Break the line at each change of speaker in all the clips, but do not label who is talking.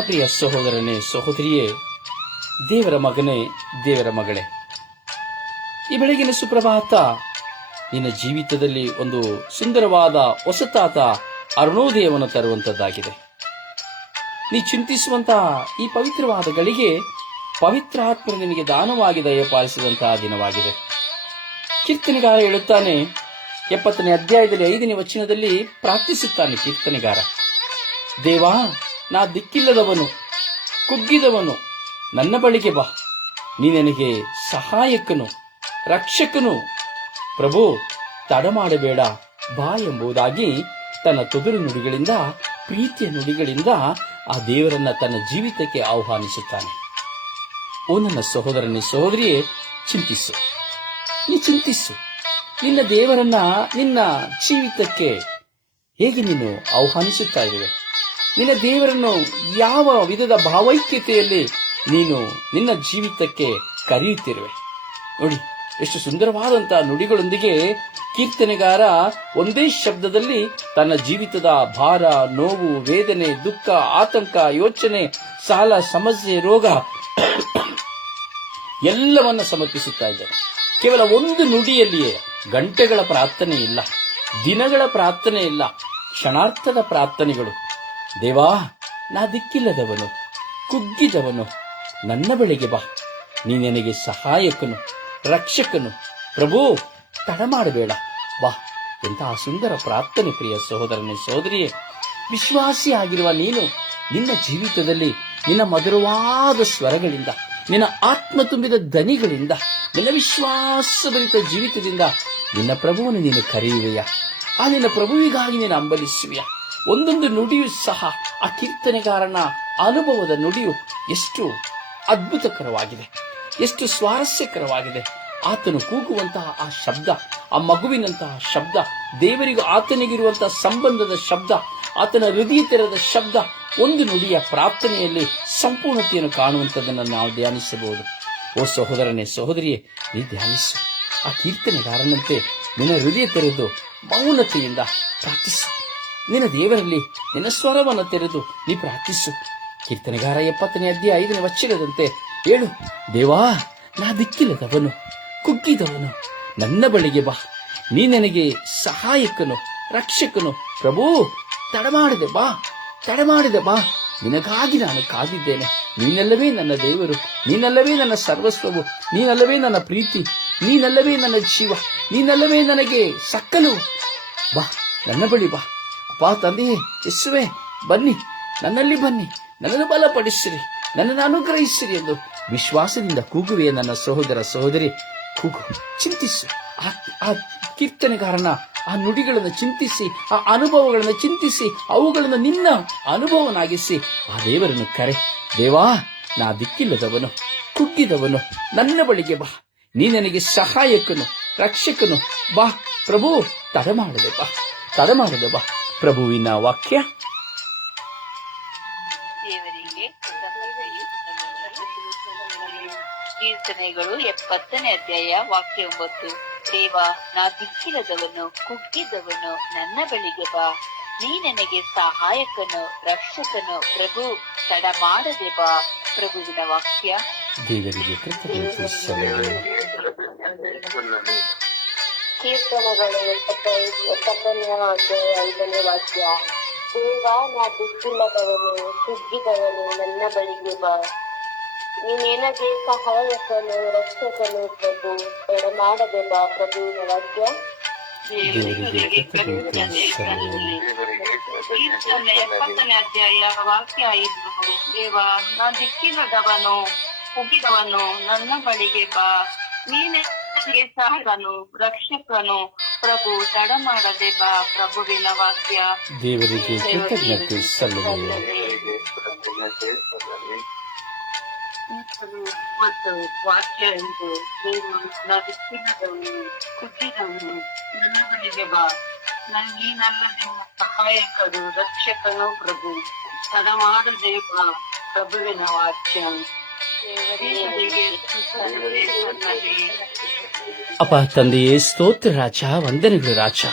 ಪ್ರಿಯ ಸಹೋದರನೇ, ಸಹೋದರಿಯೇ, ದೇವರ ಮಗನೇ, ದೇವರ ಮಗಳೇ. ಈ ಬೆಳಗಿನ ಸುಪ್ರಭಾತ ನಿನ್ನ ಜೀವಿತದಲ್ಲಿ ಒಂದು ಸುಂದರವಾದ ಹೊಸತಾತ ಅರುಣೋದಯವನ್ನು ತರುವಂತದ್ದಾಗಿದೆ. ನೀ ಚಿಂತಿಸುವಂತಹ ಈ ಪವಿತ್ರವಾದ ಗಳಿಗೆ ಪವಿತ್ರ ಆತ್ಮ ನಿನಗೆ ದಾನವಾಗಿ ದಯಪಾಲಿಸಿದಂತಹ ದಿನವಾಗಿದೆ. ಕೀರ್ತನೆಗಾರ ಹೇಳುತ್ತಾನೆ, ಎಪ್ಪತ್ತನೇ ಅಧ್ಯಾಯದಲ್ಲಿ ಐದನೇ ವಚನದಲ್ಲಿ ಪ್ರಾರ್ಥಿಸುತ್ತಾನೆ ಕೀರ್ತನೆಗಾರ. ದೇವಾ ನಾ ದಿಕ್ಕಿಲ್ಲದವನು, ಕುಗ್ಗಿದವನು, ನನ್ನ ಬಳಿಗೆ ಬಾ. ನೀ ನನಗೆ ಸಹಾಯಕನು, ರಕ್ಷಕನು. ಪ್ರಭು ತಡ ಮಾಡಬೇಡ ಬಾ ಎಂಬುದಾಗಿ ತನ್ನ ತೊದಲು ನುಡಿಗಳಿಂದ, ಪ್ರೀತಿಯ ನುಡಿಗಳಿಂದ ಆ ದೇವರನ್ನ ತನ್ನ ಜೀವಿತಕ್ಕೆ ಆಹ್ವಾನಿಸುತ್ತಾನೆ. ಓ ನನ್ನ ಸಹೋದರನೇ ಸಹೋದರಿಯೇ, ಚಿಂತಿಸು. ನೀ ಚಿಂತಿಸು. ನಿನ್ನ ದೇವರನ್ನ ನಿನ್ನ ಜೀವಿತಕ್ಕೆ ಹೇಗೆ ನೀನು ಆಹ್ವಾನಿಸುತ್ತಾ ಇರುವೆ? ನಿನ್ನ ದೇವರನ್ನು ಯಾವ ವಿಧದ ಭಾವೈಕ್ಯತೆಯಲ್ಲಿ ನೀನು ನಿನ್ನ ಜೀವಿತಕ್ಕೆ ಕರೆಯುತ್ತಿರುವೆ? ನೋಡಿ, ಎಷ್ಟು ಸುಂದರವಾದಂತಹ ನುಡಿಗಳೊಂದಿಗೆ ಕೀರ್ತನೆಗಾರ ಒಂದೇ ಶಬ್ದದಲ್ಲಿ ತನ್ನ ಜೀವಿತದ ಭಾರ, ನೋವು, ವೇದನೆ, ದುಃಖ, ಆತಂಕ, ಯೋಚನೆ, ಸಾಲ, ಸಮಸ್ಯೆ, ರೋಗ ಎಲ್ಲವನ್ನ ಸಮರ್ಪಿಸುತ್ತಾ ಇದ್ದಾರೆ ಕೇವಲ ಒಂದು ನುಡಿಯಲ್ಲಿಯೇ ಗಂಟೆಗಳ ಪ್ರಾರ್ಥನೆ ಇಲ್ಲ, ದಿನಗಳ ಪ್ರಾರ್ಥನೆ ಇಲ್ಲ, ಕ್ಷಣಾರ್ಥದ ಪ್ರಾರ್ಥನೆಗಳು ದೇವಾ, ನಾ ದಿಕ್ಕಿಲ್ಲದವನು, ಕುಗ್ಗಿದವನು, ನನ್ನ ಬಳಿಗೆ ಬಾ. ನೀ ನನಗೆ ಸಹಾಯಕನು, ರಕ್ಷಕನು. ಪ್ರಭು, ತಡ ಮಾಡಬೇಡ. ಬಾ ಎಂತಹ ಸುಂದರ ಪ್ರಾರ್ಥನೆ ಪ್ರಿಯ ಸಹೋದರನೇ, ಸಹೋದರಿಯೇ. ವಿಶ್ವಾಸಿಯಾಗಿರುವ ನೀನು, ನಿನ್ನ ಜೀವಿತದಲ್ಲಿ, ನಿನ್ನ ಮಧುರವಾದ ಸ್ವರಗಳಿಂದ, ನಿನ್ನ ಆತ್ಮ ತುಂಬಿದ ದನಿಗಳಿಂದ ನಿನ್ನ ವಿಶ್ವಾಸಭರಿತ ಜೀವಿತದಿಂದ ನಿನ್ನ ಪ್ರಭುವನ್ನು ನೀನು ಕರೆಯುವೆಯಾ? ಆ ನಿನ್ನ ಪ್ರಭುವಿಗಾಗಿ ನೀನು ಅಂಬಲಿಸುವೆಯ? ಒಂದೊಂದು ನುಡಿಯೂ ಸಹ ಆ ಕೀರ್ತನೆಗಾರನ ಅನುಭವದ ನುಡಿಯು ಎಷ್ಟು ಅದ್ಭುತಕರವಾಗಿದೆ, ಎಷ್ಟು ಸ್ವಾರಸ್ಯಕರವಾಗಿದೆ. ಆತನು ಕೂಗುವಂತಹ ಆ ಶಬ್ದ, ಆ ಮಗುವಿನಂತಹ ಶಬ್ದ, ದೇವರಿಗೂ ಆತನಿಗಿರುವಂತಹ ಸಂಬಂಧದ ಶಬ್ದ, ಆತನ ಹೃದಯ ತೆರೆದ ಶಬ್ದ, ಒಂದು ನುಡಿಯ ಪ್ರಾರ್ಥನೆಯಲ್ಲಿ ಸಂಪೂರ್ಣತೆಯನ್ನು ಕಾಣುವಂಥದ್ದನ್ನು ನಾವು ಧ್ಯಾನಿಸಬಹುದು. ಓ ಸಹೋದರನೇ, ಸಹೋದರಿಯೇ, ನೀ ಧ್ಯಾನಿಸು. ಆ ಕೀರ್ತನೆಗಾರನಂತೆ ನಿನ್ನ ಹೃದಯ ತೆರೆದು ಮೌನತೆಯಿಂದ ಪ್ರಾರ್ಥಿಸು. ನಿನ್ನ ದೇವರಲ್ಲಿ ನಿನ್ನ ಸ್ವರವನ್ನು ತೆರೆದು ನೀ ಪ್ರಾರ್ಥಿಸು. ಕೀರ್ತನೆಗಾರ ಎಪ್ಪತ್ತನೇ ಅಧ್ಯಾಯ ಐದನೇ ವಚನದಂತೆ ಹೇಳು, ದೇವಾ, ನಾ ದಿಕ್ಕಿಲ್ಲದವನು ಕುಗ್ಗಿದವನು, ನನ್ನ ಬಳಿಗೆ ಬಾ. ನೀ ನನಗೆ ಸಹಾಯಕನು, ರಕ್ಷಕನು, ಪ್ರಭು, ತಡಮಾಡಿದೆ ಬಾ ತಡಮಾಡಿದೆ ಬಾ. ನಿನಗಾಗಿ ನಾನು ಕಾದಿದ್ದೇನೆ. ನೀನಲ್ಲವೇ ನನ್ನ ದೇವರು, ನೀನಲ್ಲವೇ ನನ್ನ ಸರ್ವಸ್ವವು, ನೀನಲ್ಲವೇ ನನ್ನ ಪ್ರೀತಿ, ನೀನಲ್ಲವೇ ನನ್ನ ಜೀವ, ನೀನಲ್ಲವೇ ನನಗೆ ಸಕ್ಕಲು ಬಾ, ನನ್ನ ಬಳಿ ಬಾ. ಅಪ್ಪ ತಂದೆಯೇ ಯೇಸುವೆ, ಬನ್ನಿ, ನನ್ನಲ್ಲಿ ಬನ್ನಿ, ನನ್ನನ್ನು ಬಲಪಡಿಸಿರಿ, ನನ್ನನ್ನು ಅನುಗ್ರಹಿಸಿರಿ ಎಂದು ವಿಶ್ವಾಸದಿಂದ ಕೂಗುವೆ ನನ್ನ ಸಹೋದರ ಸಹೋದರಿ, ಕೂಗು, ಚಿಂತಿಸು. ಆ ಆ ಕೀರ್ತನೆಗಾರನ, ಆ ನುಡಿಗಳನ್ನು ಚಿಂತಿಸಿ, ಆ ಅನುಭವಗಳನ್ನು ಚಿಂತಿಸಿ, ಅವುಗಳನ್ನು ನಿನ್ನ ಅನುಭವನಾಗಿಸಿ, ಆ ದೇವರನ್ನು ಕರೆ, ದೇವಾ, ನಾ ದಿಕ್ಕಿಲ್ಲದವನು, ಕುಗ್ಗಿದವನು, ನನ್ನ ಬಳಿಗೆ ಬಾ, ನೀ ನನಗೆ ಸಹಾಯಕನು, ರಕ್ಷಕನು, ಬಾ, ಪ್ರಭು ತಡ ಮಾಡದೆ ಬಾ ತಡ ಮಾಡದೆ ಬಾ. ಪ್ರಭುವಿನ ವಾಕ್ಯ.
ಕೀರ್ತನೆಗಳು ಎಪ್ಪತ್ತನೇ ಅಧ್ಯಾಯ ವಾಕ್ಯ ಒಂಬತ್ತು. ದೇವ ನಾ ದಿಕ್ಕಿಲ್ಲದವನು ಕುಗ್ಗಿದವನು ನನ್ನ ಬಳಿಗೆ ಬಾ. ನೀ ನನಗೆ ಸಹಾಯಕನು ರಕ್ಷಕನು ಪ್ರಭು ತಡ ಮಾಡದೆ ಬಾ. ಪ್ರಭುವಿನ ವಾಕ್ಯ.
ದೇವರಿಗೆ.
ಕೀರ್ತನೆಗಳು ಎಪ್ಪತ್ತೈದು ಎಪ್ಪತ್ತನೇ ಅಧ್ಯಾಯ ಐದನೇ ವಾಕ್ಯ. ದೇವ, ನಾ ದುಡ್ಡಿಲ್ಲದವನು ಸುಗ್ಗಿದವನು ನನ್ನ ಬಳಿಗೆ ಬಾ. ನೀನೇನದೇ ಸಹಾಯಕನು, ರಕ್ಷಕನು, ಪ್ರಭು? ಎಡಮಾಡದೆ ಬಾ ಪ್ರಭುವಿನ ವಾಕ್ಯ.
ಎಪ್ಪತ್ತನೇ ಅಧ್ಯಾಯ ವಾಕ್ಯ ಐದು. ದೇವ, ನಾ ದಿಕ್ಕಿಲ್ಲದವನು ಕುಗ್ಗಿದವನು, ನನ್ನ ಬಳಿಗೆ ಬಾ. ನೀನೆ ಸಹಾಯಕನು ರಕ್ಷಕನು ಪ್ರಭು ತಡ ಮಾಡದೆ ಬಾ ಪ್ರಭುವಿನ ವಾಕ್ಯ.
ದೇವರಿಗೆ ಕೃತಜ್ಞತೆ ಸಲ್ಲಲಿ
ಮತ್ತು ವಾಕ್ಯ ಎಂದು ನೀನು ನಾ ದಿಕ್ಕಿಲ್ಲದವನು ಕುಗ್ಗಿದವನು ನನ್ನ ಬಳಿಗೆ ಬಾ. ನನಗೆ ನಲ್ಲದೆ ಸಹಾಯಕರು ರಕ್ಷಕನು ಪ್ರಭು. ತಡ ಮಾಡದೆ ಬಾ ಪ್ರಭುವಿನ ವಾಕ್ಯ.
ಅಪ್ಪ, ತಂದೆಯೇ, ಸ್ತೋತ್ರ ರಾಜ, ವಂದನೆಗಳು ರಾಜ.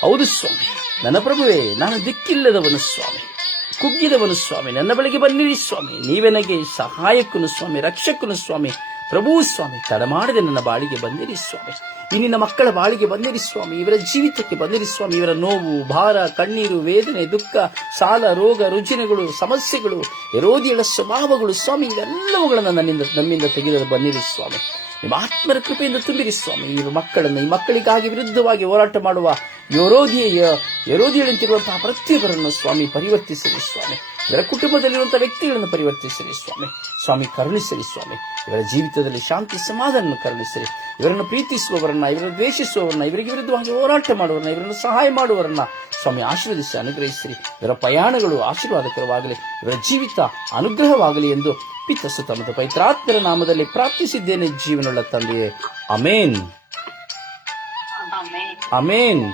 ಹೌದು ಸ್ವಾಮಿ, ನನ್ನ ಪ್ರಭುವೇ, ನಾನು ದಿಕ್ಕಿಲ್ಲದವನು ಸ್ವಾಮಿ. ಕುಗ್ಗಿದವನು ಸ್ವಾಮಿ, ನನ್ನ ಬಳಿಗೆ ಬನ್ನಿರಿ ಸ್ವಾಮಿ. ನೀವೆನಗೆ ಸಹಾಯಕನು ಸ್ವಾಮಿ, ರಕ್ಷಕನು ಸ್ವಾಮಿ. ಪ್ರಭು ಸ್ವಾಮಿ ತಡಮಾಡದೆ ನನ್ನ ಬಾಳಿಗೆ ಬಂದಿರಿ ಸ್ವಾಮಿ. ಇನ್ನಿನ ನಿನ್ನ ಮಕ್ಕಳ ಬಾಳಿಗೆ ಬಂದಿರಿ ಸ್ವಾಮಿ. ಇವರ ಜೀವಿತಕ್ಕೆ ಬಂದಿರಿ ಸ್ವಾಮಿ. ಇವರ ನೋವು, ಭಾರ, ಕಣ್ಣೀರು, ವೇದನೆ, ದುಃಖ, ಸಾಲ, ರೋಗ, ರುಜಿನಗಳು, ಸಮಸ್ಯೆಗಳು ವಿರೋಧಿಗಳ ಸ್ವಭಾವಗಳು ಸ್ವಾಮಿ, ಇವೆಲ್ಲವುಗಳನ್ನು ನನ್ನಿಂದ, ನಮ್ಮಿಂದ ತೆಗೆದು ಬಂದಿರಿ ಸ್ವಾಮಿ. ನಿಮ್ಮ ಆತ್ಮರ ಕೃಪೆಯಿಂದ ತುಂಬಿರಿ ಸ್ವಾಮಿ. ಇವರು ಮಕ್ಕಳನ್ನು, ಈ ಮಕ್ಕಳಿಗಾಗಿ ವಿರುದ್ಧವಾಗಿ ಹೋರಾಟ ಮಾಡುವ ಯೋರೋಧಿಯ ಯೋರೋಧಿಯಂತಿರುವಂತಹ ಪ್ರತಿಯೊಬ್ಬರನ್ನು ಸ್ವಾಮಿ ಪರಿವರ್ತಿಸಿರಿ ಸ್ವಾಮಿ. ಇವರ ಕುಟುಂಬದಲ್ಲಿರುವಂತಹ ವ್ಯಕ್ತಿಗಳನ್ನು ಪರಿವರ್ತಿಸಿರಿ ಸ್ವಾಮಿ. ಸ್ವಾಮಿ ಕರುಣಿಸಿರಿ ಸ್ವಾಮಿ. ಇವರ ಜೀವಿತದಲ್ಲಿ ಶಾಂತಿ ಸಮಾಧಾನ ಕರುಣಿಸಿರಿ. ಇವರನ್ನು ಪ್ರೀತಿಸುವವರನ್ನ ಇವರನ್ನು ದ್ವೇಷಿಸುವವರನ್ನ ಇವರಿಗೆ ವಿರುದ್ಧವಾಗಿ ಹೋರಾಟ ಮಾಡುವವರನ್ನ ಇವರನ್ನು ಸಹಾಯ ಮಾಡುವವರನ್ನ ಸ್ವಾಮಿ ಆಶೀರ್ವದಿಸಿ ಅನುಗ್ರಹಿಸಿರಿ. ಇವರ ಪ್ರಯಾಣಗಳು ಆಶೀರ್ವಾದಕರವಾಗಲಿ ಇವರ ಜೀವಿತ ಅನುಗ್ರಹವಾಗಲಿ ಎಂದು ಪಿತಸ್ಸು ತಮ್ಮದ ಪೈತ್ರಾತ್ಮರ ನಾಮದಲ್ಲಿ ಪ್ರಾರ್ಥಿಸಿದ್ದೇನೆ ಜೀವನವುಳ್ಳ ತಂದೆಯೇ. ಅಮೇನ್. ಅಮೇನ್.